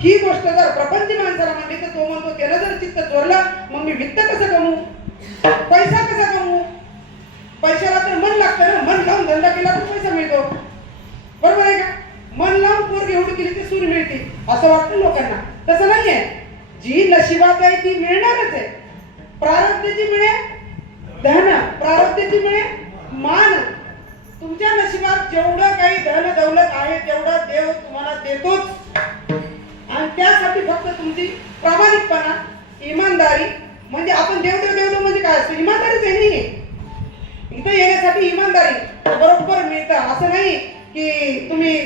ही गोष्ट जर प्रपंच माणसाला म्हणली तर तो म्हणतो त्याला जर चित्त चोरला मग मी वित्त कसं कमवू? पैसा कसा कमवू? पैशाला तर मन लागतं ना. मन लावून धंदा केला तर पैसा मिळतो. बरोबर आहे का? मन लावून पोरगी एवढी केली तर सूर मिळते. असं वाटतं लोकांना. तसं नाहीये. जी नशिबात आहे ती मिळणारच आहे. प्रारब्धाची मिळे धन. प्रारब्धाची मिळे मान. तुमच्या नशिबात जेवढं काही धन दौलत आहे तेवढं देव तुम्हाला देतोच. आणि त्यासाठी फक्त तुमची प्रामाणिकपणा इमानदारी म्हणजे आपण देव देव म्हणजे काय असतं? इमानदारीच आहे नाही. इथं येण्यासाठी इमानदारी बरोबर मिळतं. असं नाही की तुम्ही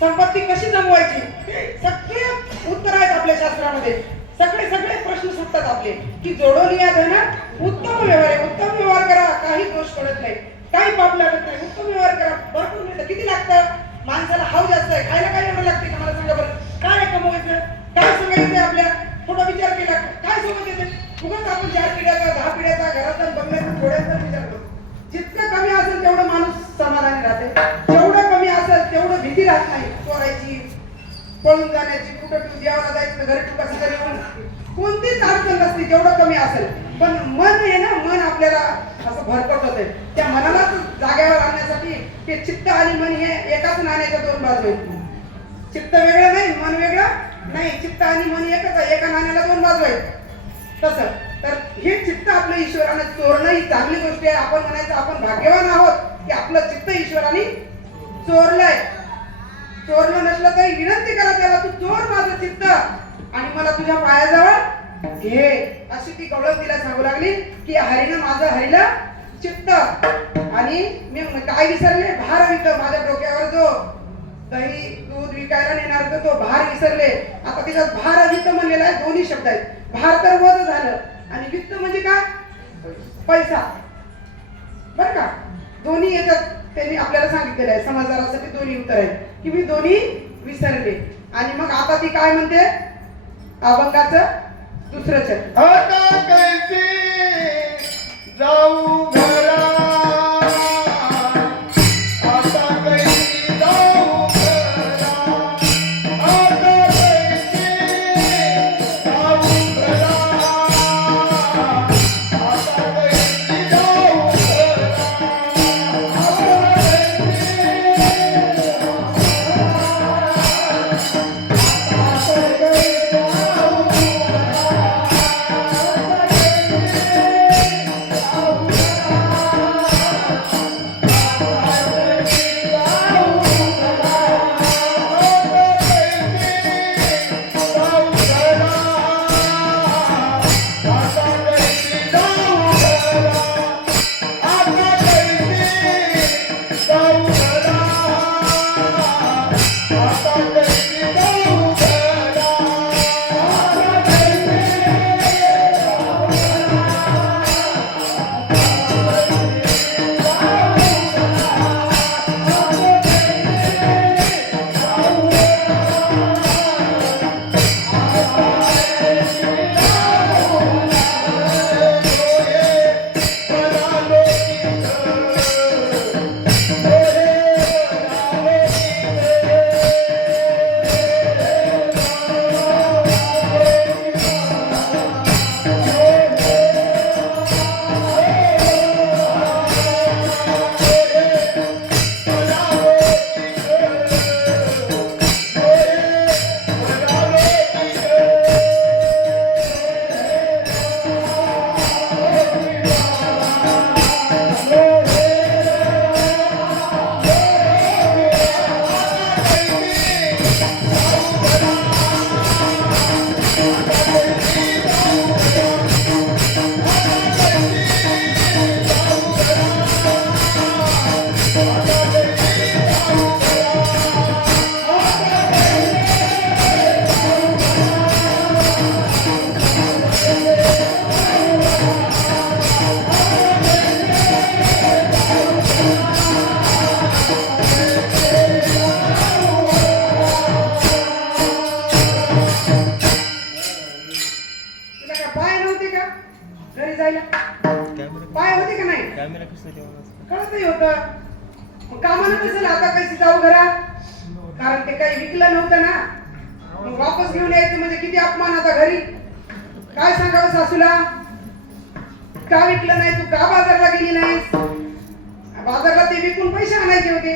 संपत्ती कशी जमवायची? सगळे उत्तर आहेत आपल्या शास्त्रामध्ये. सगळे सगळे प्रश्न सुटतात आपले. की जोडवली या धन उत्तम व्यवहार आहे. उत्तम व्यवहार करा काही दोष पडत नाही. काही पाप लागत नाही. उत्तम व्यवहार करा. भरपूर मिळतं. किती लागतं? माणसाला हाव जास्त आहे. खायला काय एवढं लागते चोरायची पळून जाण्याची कुठं तू जेवायला जायचं घरी कसं तरी येऊन कोणतीच अडचण नसते जेवढं कमी असेल. पण मन आहे ना मन आपल्याला असं भरकट होते त्या मनालाच जागेवर आणण्यासाठी ते चित्त आणि मन हे एकाच नाण्याच्या दोन बाजू आहेत चित्त वेगळं नाही मन वेगळं नाही. चित्त आणि मन एकच आहे एका नाण्याला दोन बाजू आहेत. तसं. तर हे चित्त आपलं ईश्वराने चोरणं ही चांगली गोष्ट आहे. आपण म्हणायचं आपण भाग्यवान आहोत की आपलं चित्त ईश्वराने चोरलंय. चोरलं नसलं तरी विनंती करा त्याला तू चोर माझं चित्त. आणि मला तुझ्या पायाजवळ घे. अशी ती कवळत तिला सांगू लागली की हरीनं माझं हरीला चित्त. आणि मी काय विसरले? भार विकत माझ्या डोक्यावर जो. दही दूध विकायला नेणार होता तो भार विसरले. आता त्याच्यात भार वित्त म्हणलेला आहे दोन्ही शब्द आहेत. भार तर वज झालं. आणि वित्त म्हणजे काय? पैसा. बर का? दोन्ही याच्यात त्यांनी आपल्याला सांगितलेलं आहे समाजासाठी दोन्ही उत्तर आहेत. की मी दोन्ही विसरले. आणि मग आता ती काय म्हणते? अभंगाचं दुसरं चरण जाऊ काही विकलं नव्हतं ना. वापस घेऊन यायचं म्हणजे किती अपमान आता घरी. काय सांगावं सासूला? का विकलं नाही तू? का बाजारला गेली नाहीस? बाजारला ते विकून पैसे आणायचे होते.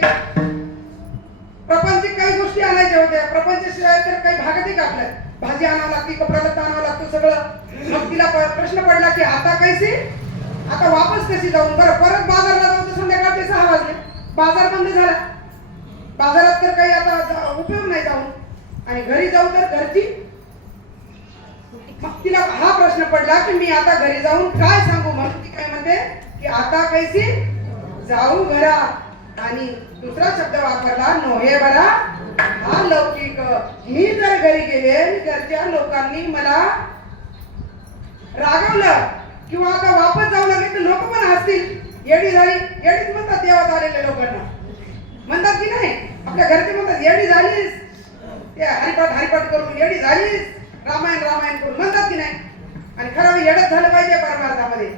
प्रपंच काही गोष्टी आणायच्या होत्या. प्रपंच शिवाय तर काही भागातही का आपल्या भाजी आणावं लागते कपडा लत्ता आणावं लागतो सगळं. मग तिला प्रश्न पडला की आता कैसे? आता वापस कशी जाऊन बरं परत बाजारला जाऊ तर संध्याकाळचे सहा वाजले. बाजार बंद झाला. बाजारात तर काही आता उपयोग नाही जाऊन. आणि घरी जाऊ तर घरची मग तिला हा प्रश्न पडला की मी आता घरी जाऊन काय सांगू? म्हणून ती काय म्हणते की आता कैसी जाऊ घरा. आणि दुसरा शब्द वापरला नोहे बरा हा लौकिक. मी जर घरी गेले घरच्या लोकांनी मला रागवलं किंवा आता वापस जाऊ लागले तर लोक पण हसतील. येडी झाली येडीच म्हणतात देवात आलेल्या लोकांना. म्हणतात की नाही? आपल्या घरचे म्हणतात येडी झालीस. ते हरिपाठ हरिपाठ करून येडी झालीस. रामायण रामायण करून म्हणतात की नाही? आणि खरं येडच झालं पाहिजे परमार्थामध्ये.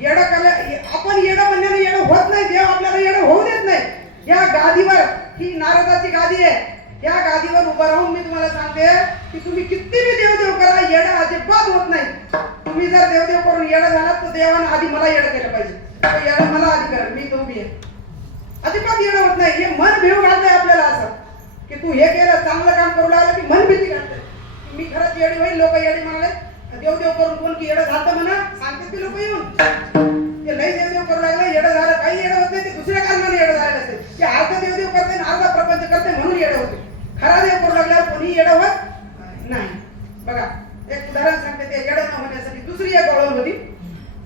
येड कल आपण येडं म्हणण्याने येडं होत नाही. देव आपल्याला येडं होऊ देत नाही. या गादीवर ही नारदाची गादी आहे. या गादीवर उभं राहून मी तुम्हाला सांगते की तुम्ही किती बी देवदेव करा येडं अजिबात होत नाही. तुम्ही जर देवदेव करून येडं झालात तर देवानं आधी मला येडं केलं पाहिजे. येडं मला आधी करा. मी तो बी आहे. अजिबात येणं होत नाही. हे मन भेव घालतंय आपल्याला असं. की तू हे केलं चांगलं काम करू लागलं की मन भीती घालतंय. मी खरंच येडी होईल लोक येडी म्हणाले देव देव करून कोण की येडं झालं म्हणा? सांगते ते लोक येऊन. ते लई देव देव करू लागलं येडं झालं काही येडं होत नाही ते दुसऱ्या कारणाने येडं झालं असते. ते अर्ध देव देव करते आणि अर्धा प्रपंच करते म्हणून येडं होते. खरा देव करू लागल्यावर कोणी येडं होत नाही. बघा एक उदाहरण सांगते ते येडं न होण्यासाठी दुसरी एक गवळण होती.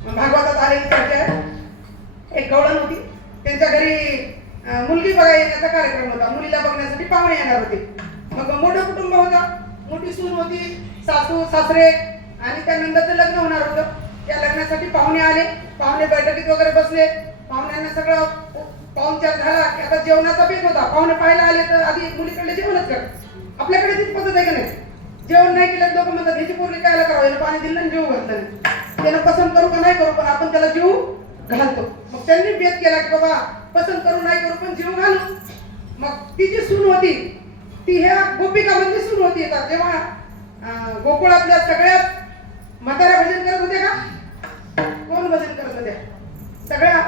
भागवतात आलेली एक गवळण होती. त्यांच्या घरी मुलगी बघायला येण्याचा कार्यक्रम होता. मुलीला बघण्यासाठी पाहुणे येणार होते. मग मोठं कुटुंब होता. मोठी सून होती सासू सासरे आणि त्या नंदचं लग्न होणार होतं. त्या लग्नासाठी पाहुणे आले. पाहुणे बैठकीत वगैरे बसले. पाहुण्यांना सगळं पाहुणचार झाला की आता जेवणाचा बेत होता. पाहुणे पाहायला आले तर आधी मुलीकडे जेवणच कर. आपल्याकडे तीच पद्धत आहे का नाही? जेवण नाही केलं लोक म्हणतात ह्याची पोरगी कायला करावं? याला पाणी दिलं आणि जेवू घातलं त्यानं पसंत करू का नाही करू पण आपण त्याला जीव घालतो. मग त्यांनी बेत केला की बाबा पसंत करू नाही करू पण जीव घालू मग ती जी सून होती ती ह्या गोपिका म्हणजे सून होती का तेव्हा गोकुळातल्या सगळ्यात म्हाताऱ्या भजन करत होत्या का? कोण भजन करत होत्या? सगळ्या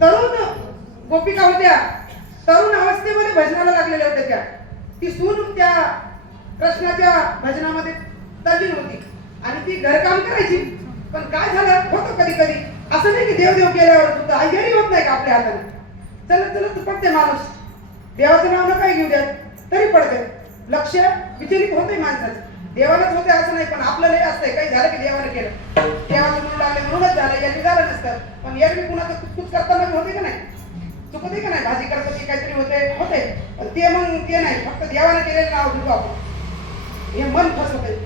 तरुण गोपिका होत्या. तरुण अवस्थेमध्ये भजनाला लागलेल्या होत्या त्या. ती सून त्या कृष्णाच्या भजनामध्ये तल्लीन होती. आणि ती घरकाम करायची. पण काय झालं? होतं कधी कधी असं नाही की देवदेव केल्यावर सुद्धा अय्यारी होत नाही का आपल्या हाताने? चलत चलत पडते माणूस देवाचं नाव नका घेऊ द्या तरी पडते लक्ष विचलित होते माणसाचं. देवालाच होते असं नाही पण आपलं लय असतंय. काही झालं की देवाला केलं. देवाचं म्हणून लागले म्हणूनच झालं. यांनी झालं नसतं. पण यांनी कुणाचं कुचकुच करताना होते का नाही? चुकते का नाही? भाजी करताना काहीतरी होते होते पण ते मग ते नाही. फक्त देवाला केलेलं नाव घेऊ आपण. हे मन फसवते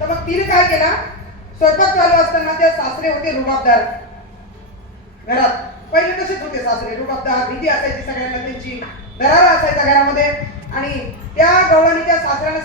तर मग तिने काय केला? स्वयंपाक चालू असताना त्या सासरे होते रुबाबदार. घरात. पहिले तसेच होते सासरे. रुबाबदार भीती असायची सगळ्यांना त्यांची दरारा असायचा घरामध्ये. आणि त्या गवळणीच्या सासऱ्यानं